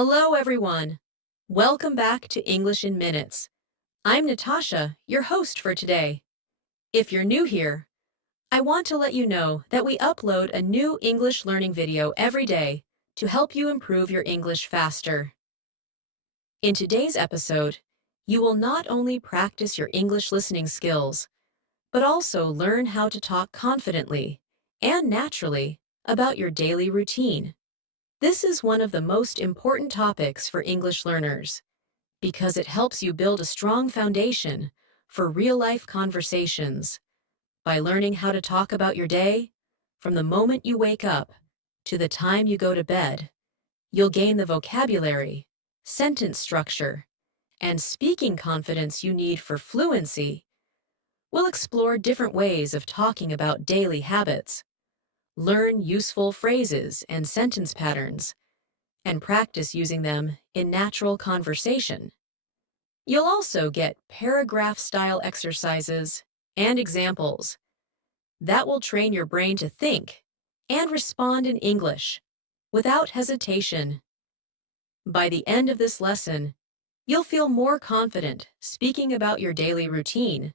Hello, everyone. Welcome back to English in Minutes. I'm Natasha, your host for today. If you're new here, I want to let you know that we upload a new English learning video every day to help you improve your English faster. In today's episode, you will not only practice your English listening skills, but also learn how to talk confidently and naturally about your daily routine. This is one of the most important topics for English learners because it helps you build a strong foundation for real-life conversations. By learning how to talk about your day, from the moment you wake up to the time you go to bed, you'll gain the vocabulary, sentence structure, and speaking confidence you need for fluency. We'll explore different ways of talking about daily habits, learn useful phrases and sentence patterns, and practice using them in natural conversation. You'll also get paragraph-style exercises and examples that will train your brain to think and respond in English without hesitation. By the end of this lesson, you'll feel more confident speaking about your daily routine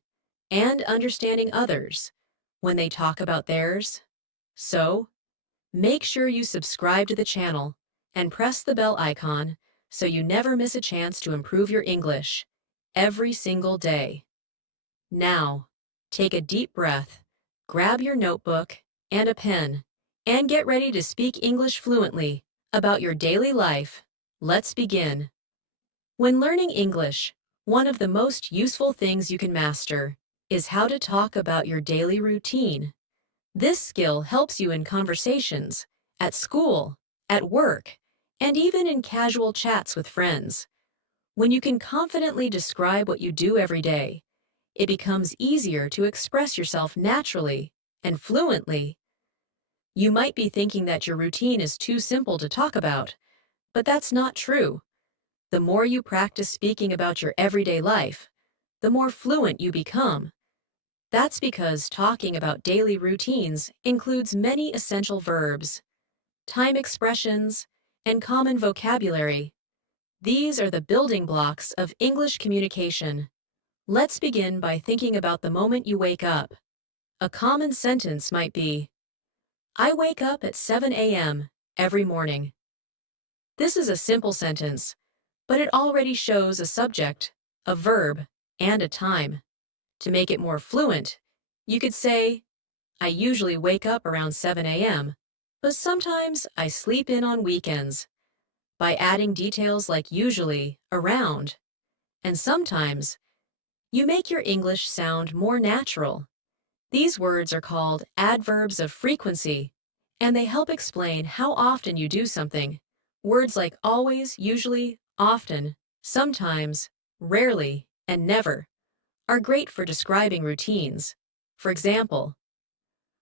and understanding others when they talk about theirs. So, make sure you subscribe to the channel and press the bell icon so you never miss a chance to improve your English every single day. Now, take a deep breath, grab your notebook and a pen, and get ready to speak English fluently about your daily life. Let's begin. When learning English, one of the most useful things you can master is how to talk about your daily routine. This skill helps you in conversations, at school, at work, and even in casual chats with friends. When you can confidently describe what you do every day, it becomes easier to express yourself naturally and fluently. You might be thinking that your routine is too simple to talk about, but that's not true. The more you practice speaking about your everyday life, the more fluent you become. That's because talking about daily routines includes many essential verbs, time expressions, and common vocabulary. These are the building blocks of English communication. Let's begin by thinking about the moment you wake up. A common sentence might be, I wake up at 7 a.m. every morning. This is a simple sentence, but it already shows a subject, a verb, and a time. To make it more fluent, you could say, I usually wake up around 7 a.m., but sometimes I sleep in on weekends. By adding details like usually, around, and sometimes, you make your English sound more natural. These words are called adverbs of frequency, and they help explain how often you do something. Words like always, usually, often, sometimes, rarely, and never are great for describing routines. For example,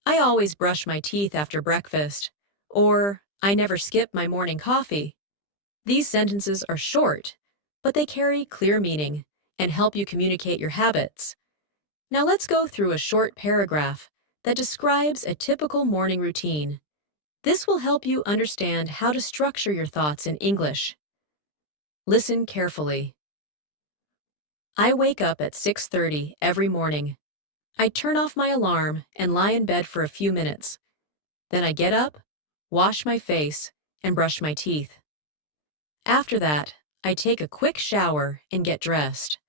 I always brush my teeth after breakfast, or I never skip my morning coffee. These sentences are short, but they carry clear meaning and help you communicate your habits. Now let's go through a short paragraph that describes a typical morning routine. This will help you understand how to structure your thoughts in English. Listen carefully. I wake up at 6:30 every morning. I turn off my alarm and lie in bed for a few minutes. Then I get up, wash my face, and brush my teeth. After that, I take a quick shower and get dressed.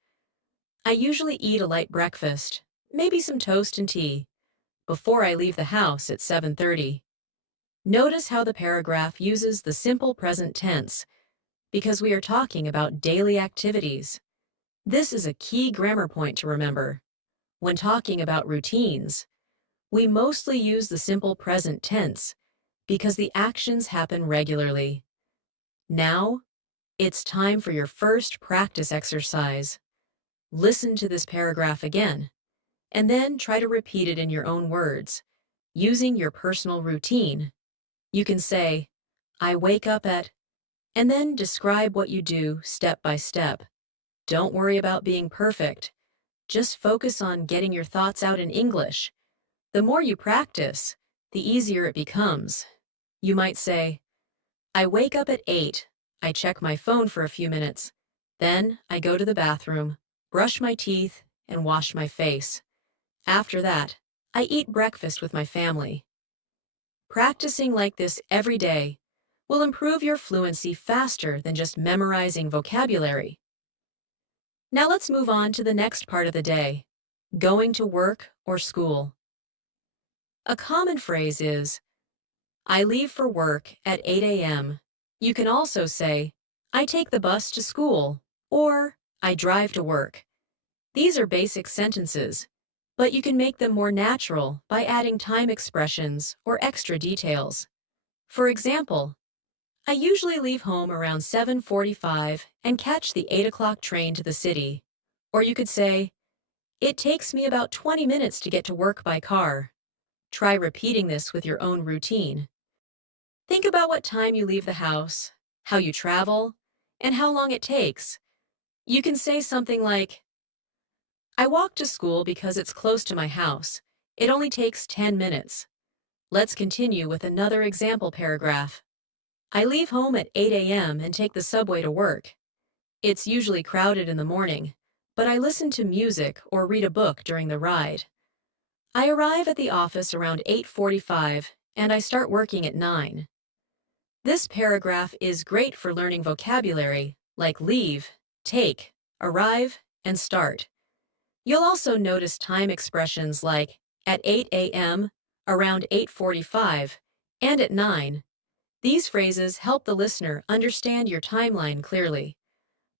I usually eat a light breakfast, maybe some toast and tea, before I leave the house at 7:30. Notice how the paragraph uses the simple present tense because we are talking about daily activities. This is a key grammar point to remember. When talking about routines, we mostly use the simple present tense because the actions happen regularly. Now, it's time for your first practice exercise. Listen to this paragraph again, and then try to repeat it in your own words, using your personal routine. You can say, I wake up at, and then describe what you do step by step. Don't worry about being perfect. Just focus on getting your thoughts out in English. The more you practice, the easier it becomes. You might say, I wake up at 8. I check my phone for a few minutes. Then I go to the bathroom, brush my teeth, and wash my face. After that, I eat breakfast with my family. Practicing like this every day will improve your fluency faster than just memorizing vocabulary. Now let's move on to the next part of the day, going to work or school. A common phrase is, I leave for work at 8 a.m. You can also say, I take the bus to school, or I drive to work. These are basic sentences, but you can make them more natural by adding time expressions or extra details. For example, I usually leave home around 7:45 and catch the 8 o'clock train to the city. Or you could say, it takes me about 20 minutes to get to work by car. Try repeating this with your own routine. Think about what time you leave the house, how you travel, and how long it takes. You can say something like, I walk to school because it's close to my house. It only takes 10 minutes. Let's continue with another example paragraph. I leave home at 8 a.m. and take the subway to work. It's usually crowded in the morning, but I listen to music or read a book during the ride. I arrive at the office around 8:45 and I start working at 9. This paragraph is great for learning vocabulary like leave, take, arrive, and start. You'll also notice time expressions like at 8 a.m., around 8:45, and at 9. These phrases help the listener understand your timeline clearly.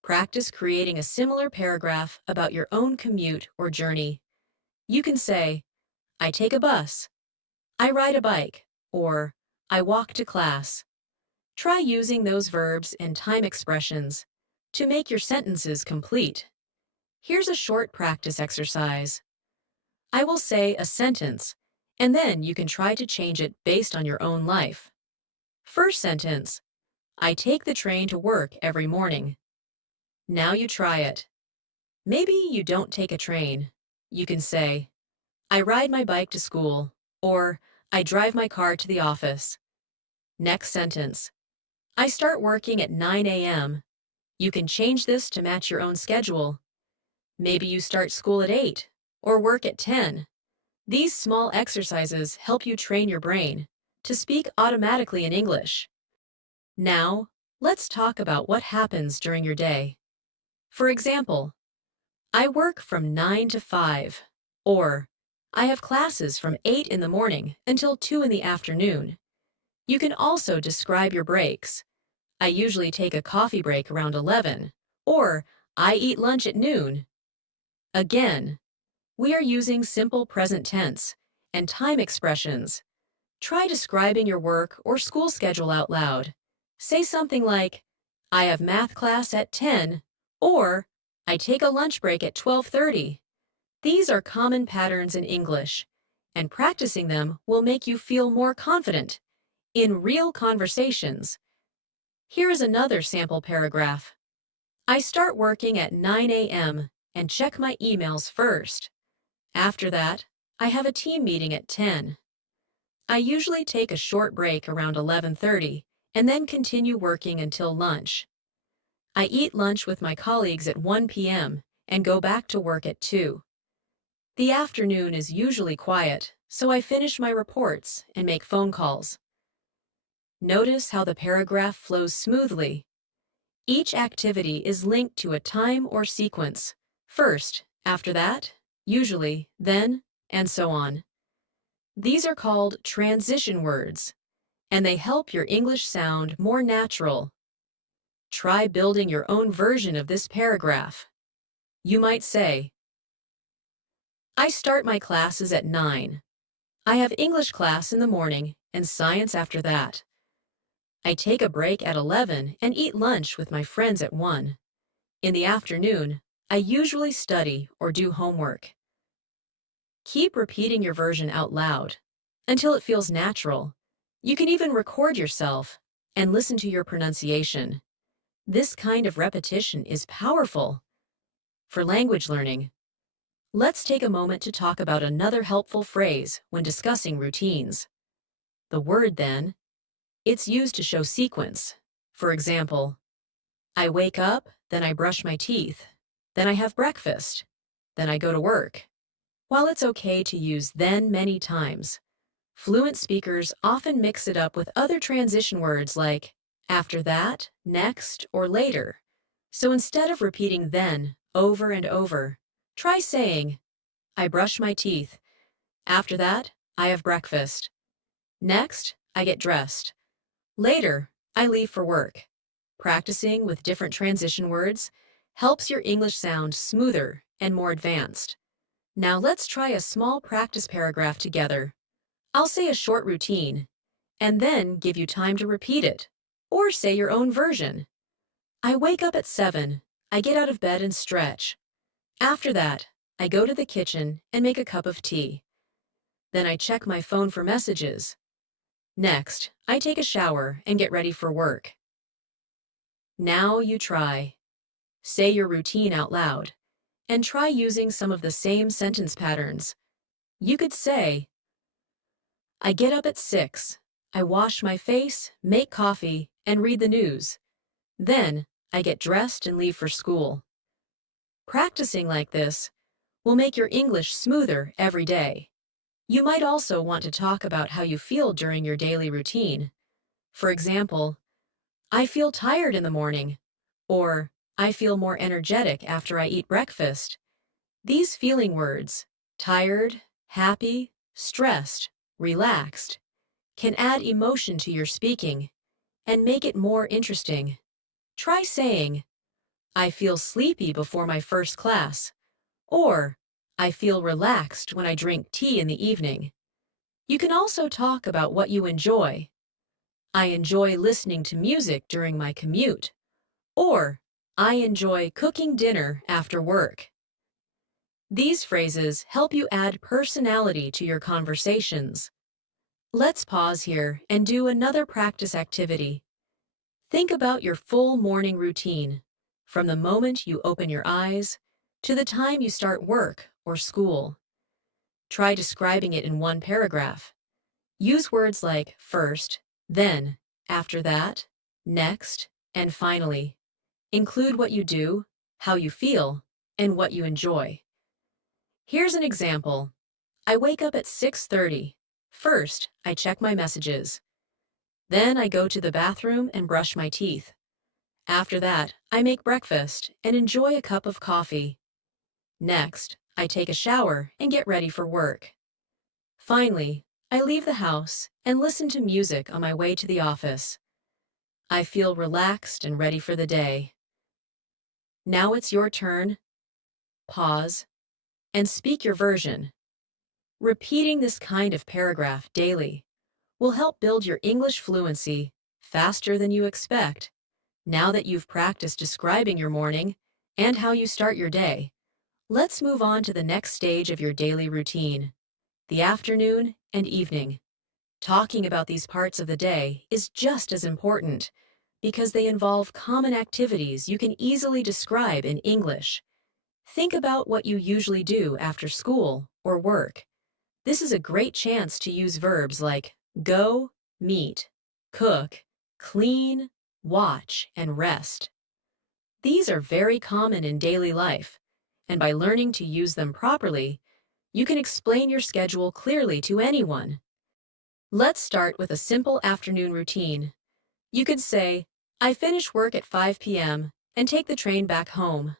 Practice creating a similar paragraph about your own commute or journey. You can say, I take a bus, I ride a bike, or I walk to class. Try using those verbs and time expressions to make your sentences complete. Here's a short practice exercise. I will say a sentence, and then you can try to change it based on your own life. First sentence, I take the train to work every morning. Now you try it. Maybe you don't take a train. You can say, I ride my bike to school, or I drive my car to the office. Next sentence, I start working at 9 a.m. You can change this to match your own schedule. Maybe you start school at 8 or work at 10. These small exercises help you train your brain to speak automatically in English. Now, let's talk about what happens during your day. For example, I work from 9 to 5, or I have classes from 8 in the morning until 2 in the afternoon. You can also describe your breaks. I usually take a coffee break around 11, or I eat lunch at noon. Again, we are using simple present tense and time expressions. Try describing your work or school schedule out loud. Say something like, I have math class at 10, or I take a lunch break at 12:30. These are common patterns in English, and practicing them will make you feel more confident in real conversations. Here is another sample paragraph. I start working at 9 a.m. and check my emails first. After that, I have a team meeting at 10. I usually take a short break around 11:30 and then continue working until lunch. I eat lunch with my colleagues at 1 p.m. and go back to work at 2. The afternoon is usually quiet, so I finish my reports and make phone calls. Notice how the paragraph flows smoothly. Each activity is linked to a time or sequence. First, after that, usually, then, and so on. These are called transition words, and they help your English sound more natural. Try building your own version of this paragraph. You might say, I start my classes at 9. I have English class in the morning and science after that. I take a break at 11 and eat lunch with my friends at 1. In the afternoon, I usually study or do homework. Keep repeating your version out loud until it feels natural. You can even record yourself and listen to your pronunciation. This kind of repetition is powerful. For language learning, let's take a moment to talk about another helpful phrase when discussing routines. The word then, it's used to show sequence. For example, I wake up, then I brush my teeth, then I have breakfast, then I go to work. While it's okay to use then many times, fluent speakers often mix it up with other transition words like after that, next, or later. So instead of repeating then over and over, try saying, I brush my teeth. After that, I have breakfast. Next, I get dressed. Later, I leave for work. Practicing with different transition words helps your English sound smoother and more advanced. Now let's try a small practice paragraph together. I'll say a short routine, and then give you time to repeat it, or say your own version. I wake up at 7. I get out of bed and stretch. After that, I go to the kitchen and make a cup of tea. Then I check my phone for messages. Next, I take a shower and get ready for work. Now you try. Say your routine out loud, and try using some of the same sentence patterns. You could say, I get up at 6. I wash my face, make coffee, and read the news. Then, I get dressed and leave for school. Practicing like this will make your English smoother every day. You might also want to talk about how you feel during your daily routine. For example, I feel tired in the morning, or I feel more energetic after I eat breakfast. These feeling words, tired, happy, stressed, relaxed, can add emotion to your speaking and make it more interesting. Try saying, I feel sleepy before my first class, or I feel relaxed when I drink tea in the evening. You can also talk about what you enjoy. I enjoy listening to music during my commute, or I enjoy cooking dinner after work. These phrases help you add personality to your conversations. Let's pause here and do another practice activity. Think about your full morning routine, from the moment you open your eyes to the time you start work or school. Try describing it in one paragraph. Use words like first, then, after that, next, and finally. Include what you do, how you feel, and what you enjoy. Here's an example. I wake up at 6:30. First, I check my messages. Then I go to the bathroom and brush my teeth. After that, I make breakfast and enjoy a cup of coffee. Next, I take a shower and get ready for work. Finally, I leave the house and listen to music on my way to the office. I feel relaxed and ready for the day. Now it's your turn. Pause and speak your version. Repeating this kind of paragraph daily will help build your English fluency faster than you expect. Now that you've practiced describing your morning and how you start your day, let's move on to the next stage of your daily routine, the afternoon and evening. Talking about these parts of the day is just as important because they involve common activities you can easily describe in English. Think about what you usually do after school or work. This is a great chance to use verbs like go, meet, cook, clean, watch, and rest. These are very common in daily life, and by learning to use them properly, you can explain your schedule clearly to anyone. Let's start with a simple afternoon routine. You could say, I finish work at 5 p.m. and take the train back home.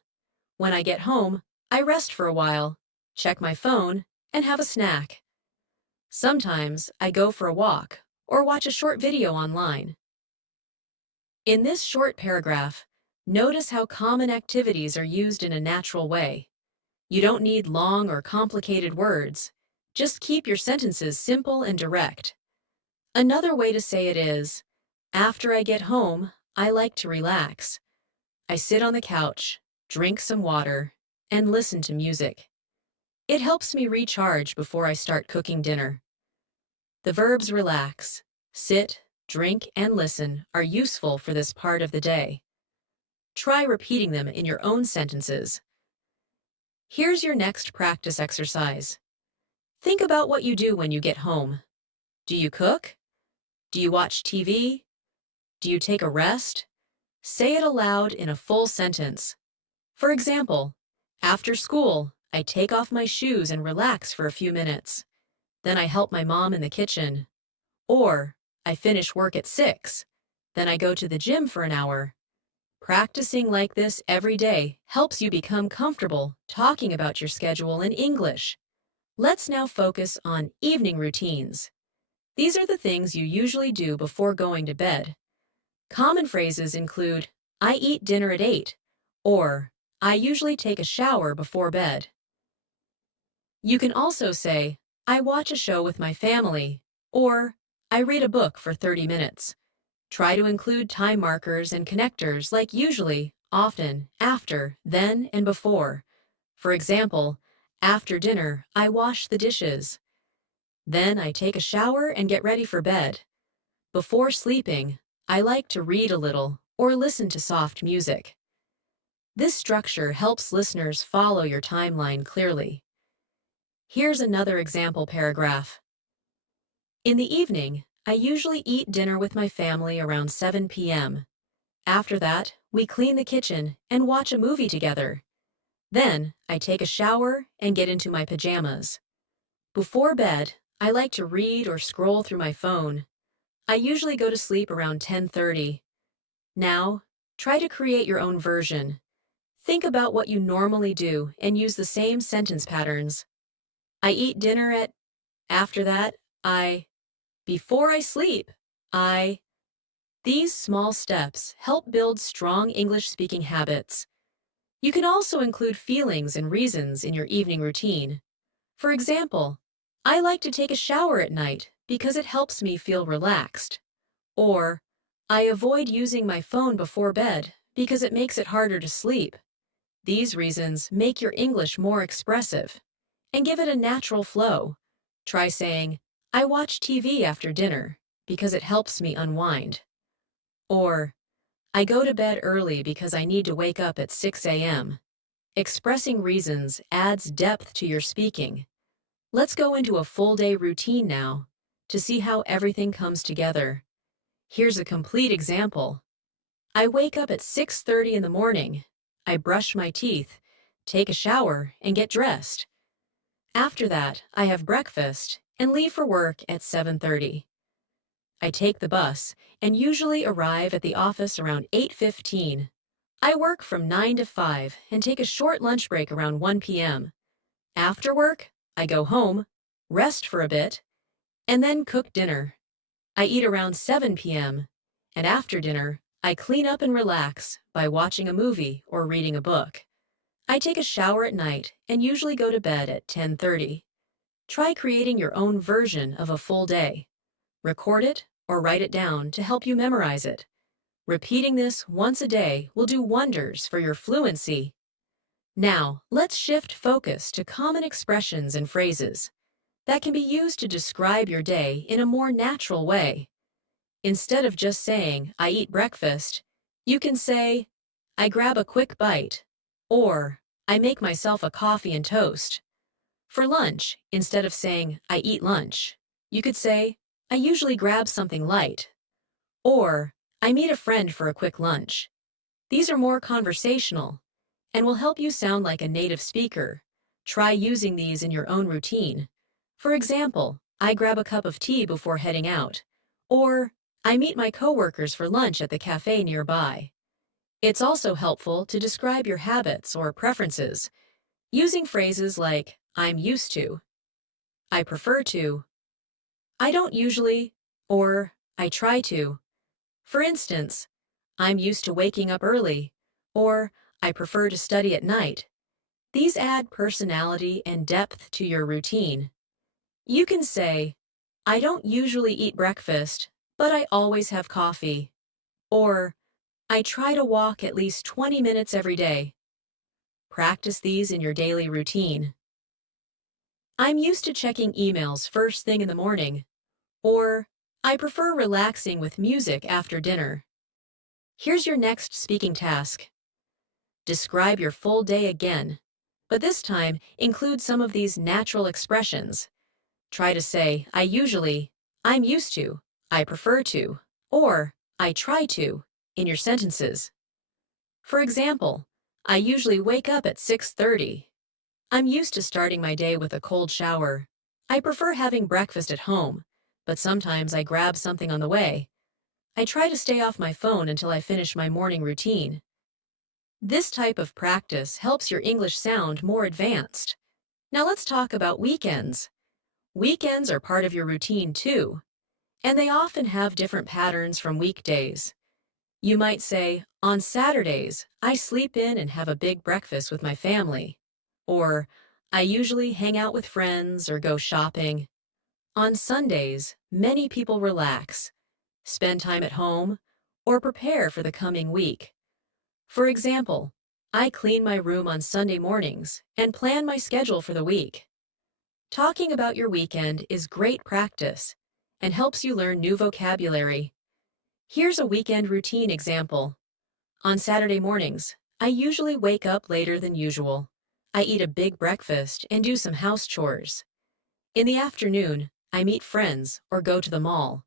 When I get home, I rest for a while, check my phone, and have a snack. Sometimes I go for a walk or watch a short video online. In this short paragraph, notice how common activities are used in a natural way. You don't need long or complicated words. Just keep your sentences simple and direct. Another way to say it is, after I get home, I like to relax. I sit on the couch, drink some water, and listen to music. It helps me recharge before I start cooking dinner. The verbs relax, sit, drink, and listen are useful for this part of the day. Try repeating them in your own sentences. Here's your next practice exercise. Think about what you do when you get home. Do you cook? Do you watch TV? Do you take a rest? Say it aloud in a full sentence. For example, after school, I take off my shoes and relax for a few minutes. Then I help my mom in the kitchen. Or, I finish work at 6. Then I go to the gym for an hour. Practicing like this every day helps you become comfortable talking about your schedule in English. Let's now focus on evening routines. These are the things you usually do before going to bed. Common phrases include, I eat dinner at 8, or I usually take a shower before bed. You can also say, I watch a show with my family, or I read a book for 30 minutes. Try to include time markers and connectors like usually, often, after, then, and before. For example, after dinner, I wash the dishes. Then I take a shower and get ready for bed. Before sleeping, I like to read a little or listen to soft music. This structure helps listeners follow your timeline clearly. Here's another example paragraph. In the evening, I usually eat dinner with my family around 7 p.m. After that, we clean the kitchen and watch a movie together. Then, I take a shower and get into my pajamas. Before bed, I like to read or scroll through my phone. I usually go to sleep around 10:30. Now, try to create your own version. Think about what you normally do and use the same sentence patterns. I eat dinner at, after that, before I sleep, These small steps help build strong English speaking habits. You can also include feelings and reasons in your evening routine. For example, I like to take a shower at night because it helps me feel relaxed. Or, I avoid using my phone before bed because it makes it harder to sleep. These reasons make your English more expressive and give it a natural flow. Try saying, I watch TV after dinner because it helps me unwind. Or, I go to bed early because I need to wake up at 6 a.m. Expressing reasons adds depth to your speaking. Let's go into a full day routine now to see how everything comes together. Here's a complete example. I wake up at 6:30 in the morning. I brush my teeth, take a shower, and get dressed. After that, I have breakfast and leave for work at 7:30. I take the bus and usually arrive at the office around 8:15. I work from 9 to 5 and take a short lunch break around 1 p.m. After work, I go home, rest for a bit, and then cook dinner. I eat around 7 p.m., and after dinner, I clean up and relax by watching a movie or reading a book. I take a shower at night and usually go to bed at 10:30. Try creating your own version of a full day. Record it or write it down to help you memorize it. Repeating this once a day will do wonders for your fluency. Now, let's shift focus to common expressions and phrases that can be used to describe your day in a more natural way. Instead of just saying, I eat breakfast, you can say, I grab a quick bite, or I make myself a coffee and toast. For lunch, instead of saying, I eat lunch, you could say, I usually grab something light, or I meet a friend for a quick lunch. These are more conversational and will help you sound like a native speaker. Try using these in your own routine. For example, I grab a cup of tea before heading out, or I meet my coworkers for lunch at the cafe nearby. It's also helpful to describe your habits or preferences, using phrases like, I'm used to, I prefer to, I don't usually, or I try to. For instance, I'm used to waking up early, or I prefer to study at night. These add personality and depth to your routine. You can say, I don't usually eat breakfast, but I always have coffee. Or, I try to walk at least 20 minutes every day. Practice these in your daily routine. I'm used to checking emails first thing in the morning. Or, I prefer relaxing with music after dinner. Here's your next speaking task. Describe your full day again, but this time include some of these natural expressions. Try to say, I usually, I'm used to, I prefer to, or I try to in your sentences. For example, I usually wake up at 6:30. I'm used to starting my day with a cold shower. I prefer having breakfast at home, but sometimes I grab something on the way. I try to stay off my phone until I finish my morning routine. This type of practice helps your English sound more advanced. Now let's talk about weekends. Weekends are part of your routine too, and they often have different patterns from weekdays. You might say, on Saturdays, I sleep in and have a big breakfast with my family. Or, I usually hang out with friends or go shopping. On Sundays, many people relax, spend time at home, or prepare for the coming week. For example, I clean my room on Sunday mornings and plan my schedule for the week. Talking about your weekend is great practice and helps you learn new vocabulary. Here's a weekend routine example. On Saturday mornings, I usually wake up later than usual. I eat a big breakfast and do some house chores. In the afternoon, I meet friends or go to the mall.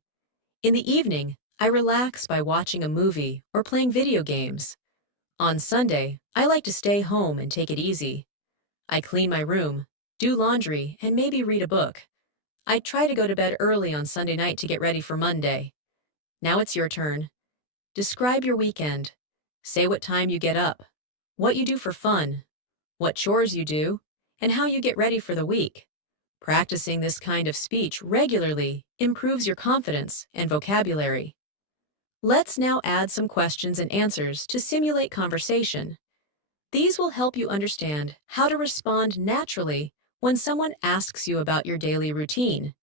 In the evening, I relax by watching a movie or playing video games. On Sunday, I like to stay home and take it easy. I clean my room, do laundry, and maybe read a book. I try to go to bed early on Sunday night to get ready for Monday. Now it's your turn. Describe your weekend. Say what time you get up, what you do for fun, what chores you do, and how you get ready for the week. Practicing this kind of speech regularly improves your confidence and vocabulary. Let's now add some questions and answers to simulate conversation. These will help you understand how to respond naturally when someone asks you about your daily routine.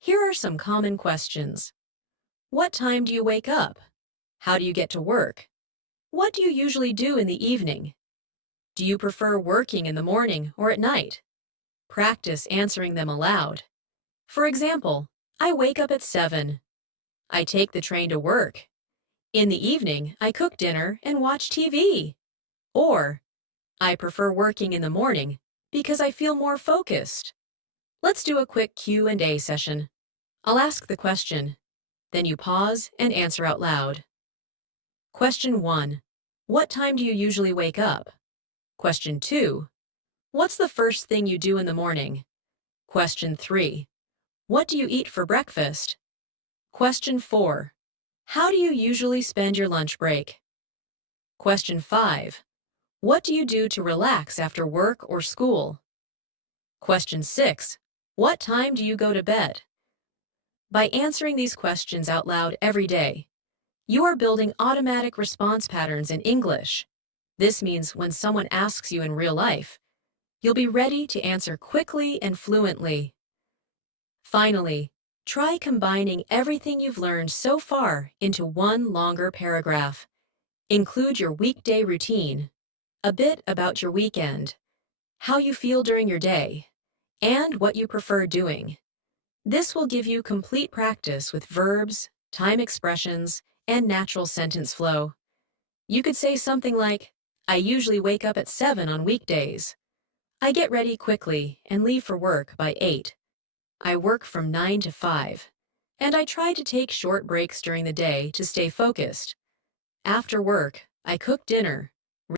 Here are some common questions. What time do you wake up? How do you get to work? What do you usually do in the evening? Do you prefer working in the morning or at night? Practice answering them aloud. For example, I wake up at 7. I take the train to work. In the evening, I cook dinner and watch TV. Or, I prefer working in the morning because I feel more focused. Let's do a quick Q&A session. I'll ask the question. Then you pause and answer out loud. Question 1. What time do you usually wake up? Question 2. What's the first thing you do in the morning? Question 3. What do you eat for breakfast? Question 4. How do you usually spend your lunch break? Question 5. What do you do to relax after work or school? Question 6. What time do you go to bed? By answering these questions out loud every day, you are building automatic response patterns in English. This means when someone asks you in real life, you'll be ready to answer quickly and fluently. Finally, try combining everything you've learned so far into one longer paragraph. Include your weekday routine, a bit about your weekend, how you feel during your day, and what you prefer doing. This will give you complete practice with verbs, time expressions, and natural sentence flow. You could say something like, I usually wake up at 7 on weekdays. I get ready quickly and leave for work by 8. I work from 9 to 5. And I try to take short breaks during the day to stay focused. After work, I cook dinner